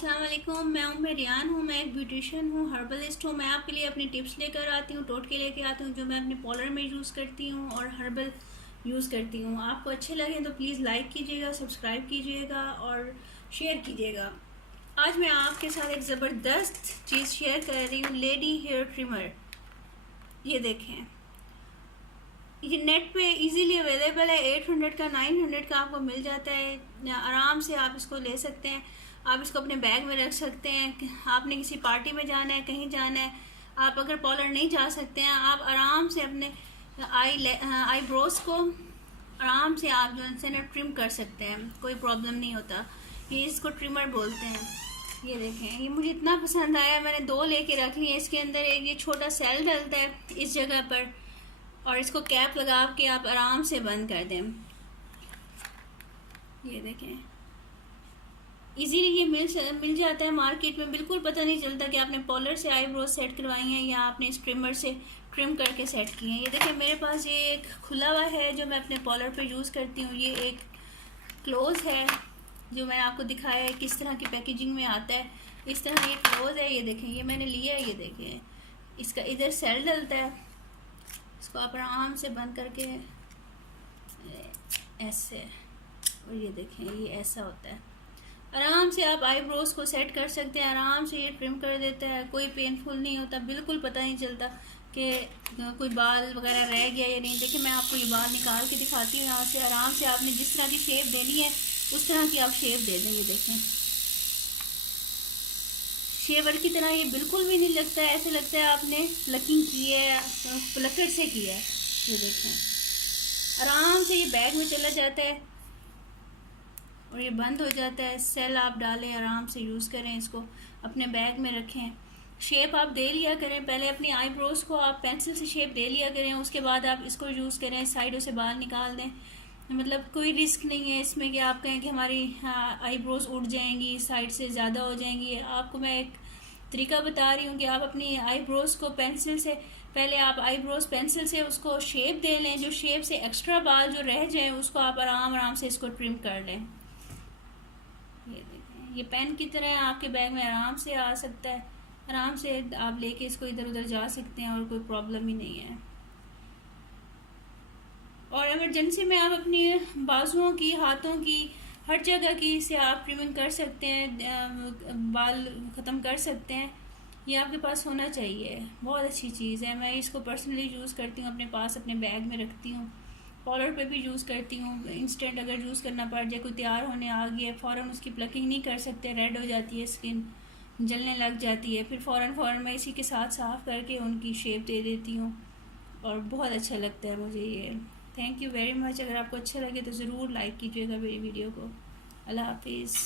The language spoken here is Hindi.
अस्सलाम वालेकुम। मैं रियान हूँ। मैं एक ब्यूटिशियन हूँ, हर्बलिस्ट हूँ। मैं आपके लिए अपनी टिप्स लेकर आती हूँ, टोटके लेके आती हूँ जो मैं अपने पॉलर में यूज़ करती हूँ और हर्बल यूज़ करती हूँ। आपको अच्छे लगे तो प्लीज़ लाइक कीजिएगा, सब्सक्राइब कीजिएगा और शेयर कीजिएगा। आज मैं आपके साथ एक ज़बरदस्त चीज़ शेयर कर रही हूँ, लेडी हेयर ट्रिमर। ये देखें, ये नेट पे इजीली अवेलेबल है। 800 का 900 का आपको मिल जाता है। आराम से आप इसको ले सकते हैं। आप इसको अपने बैग में रख सकते हैं। आपने किसी पार्टी में जाना है, कहीं जाना है, आप अगर पॉलर नहीं जा सकते हैं, आप आराम से अपने आई ब्रोज को आराम से आप जो है ना ट्रिम कर सकते हैं। कोई प्रॉब्लम नहीं होता। ये इसको ट्रिमर बोलते हैं। ये देखें, ये मुझे इतना पसंद आया, मैंने 2 लेके रख लिए। इसके अंदर एक ये छोटा सेल डलता है इस जगह पर, और इसको कैप लगा के आप आराम से बंद कर दें। ये देखें, इजीली ये मिल जाता है मार्केट में। बिल्कुल पता नहीं चलता कि आपने पॉलर से आईब्रोज सेट करवाई हैं या आपने इस ट्रिमर से ट्रिम करके सेट किए हैं। ये देखें, मेरे पास ये एक खुला हुआ है जो मैं अपने पॉलर पे यूज़ करती हूँ। ये एक क्लोज है जो मैंने आपको दिखाया है किस तरह की पैकेजिंग में आता है। इस तरह ये क्लोज है। ये देखें, ये मैंने लिया है। ये देखें, इसका इधर सेल डलता है। इसको आप आराम से बंद करके ऐसे, और ये देखें, ये ऐसा होता है। आराम से आप आईब्रोज को सेट कर सकते हैं। आराम से ये ट्रिम कर देता है, कोई पेनफुल नहीं होता। बिल्कुल पता नहीं चलता कि कोई बाल वगैरह रह गया या नहीं। देखिए, मैं आपको ये बाल निकाल के दिखाती हूँ। यहाँ से आराम से आपने जिस तरह की शेप देनी है उस तरह की आप शेप दे दें। ये देखें, शेवर की तरह ये बिल्कुल भी नहीं लगता है। ऐसे लगता है आपने प्लकिंग की है, प्लकर से किया है। ये देखें, आराम से ये बैग में चला जाता है और ये बंद हो जाता है। सेल आप डालें, आराम से यूज़ करें, इसको अपने बैग में रखें। शेप आप दे लिया करें। पहले अपनी आईब्रोज को आप पेंसिल से शेप दे लिया करें, उसके बाद आप इसको यूज़ करें। साइडों से बाल निकाल दें। मतलब कोई रिस्क नहीं है इसमें कि आप कहें कि हमारी आईब्रोज उड़ जाएंगी, साइड से ज़्यादा हो जाएंगी। आपको मैं एक तरीका बता रही हूँ कि आप अपनी आईब्रोज को पेंसिल से, पहले आप आईब्रोज पेंसिल से उसको शेप दे लें। जो शेप से एक्स्ट्रा बाल जो रह जाए उसको आप आराम से इसको ट्रिम कर लें। ये देखें, ये पेन की तरह आपके बैग में आराम से आ सकता है। आराम से आप लेके इसको इधर उधर जा सकते हैं और कोई प्रॉब्लम ही नहीं है। और इमरजेंसी में आप अपनी बाजुओं की, हाथों की, हर जगह की इसे आप ट्रिमिंग कर सकते हैं, बाल ख़त्म कर सकते हैं। ये आपके पास होना चाहिए। बहुत अच्छी चीज़ है। मैं इसको पर्सनली यूज़ करती हूँ, अपने पास अपने बैग में रखती हूँ। पॉलर पे भी यूज़ करती हूँ। इंस्टेंट अगर यूज़ करना पड़ जाए, कोई तैयार होने आ गया, फ़ौरन उसकी प्लकिंग नहीं कर सकते, रेड हो जाती है स्किन, जलने लग जाती है, फिर फ़ौरन मैं इसी के साथ साफ़ करके उनकी शेप दे देती हूँ और बहुत अच्छा लगता है मुझे ये। Thank you very much. अगर आपको अच्छा लगे तो ज़रूर लाइक कीजिएगा मेरी वीडियो को। अल्लाह हाफिज़।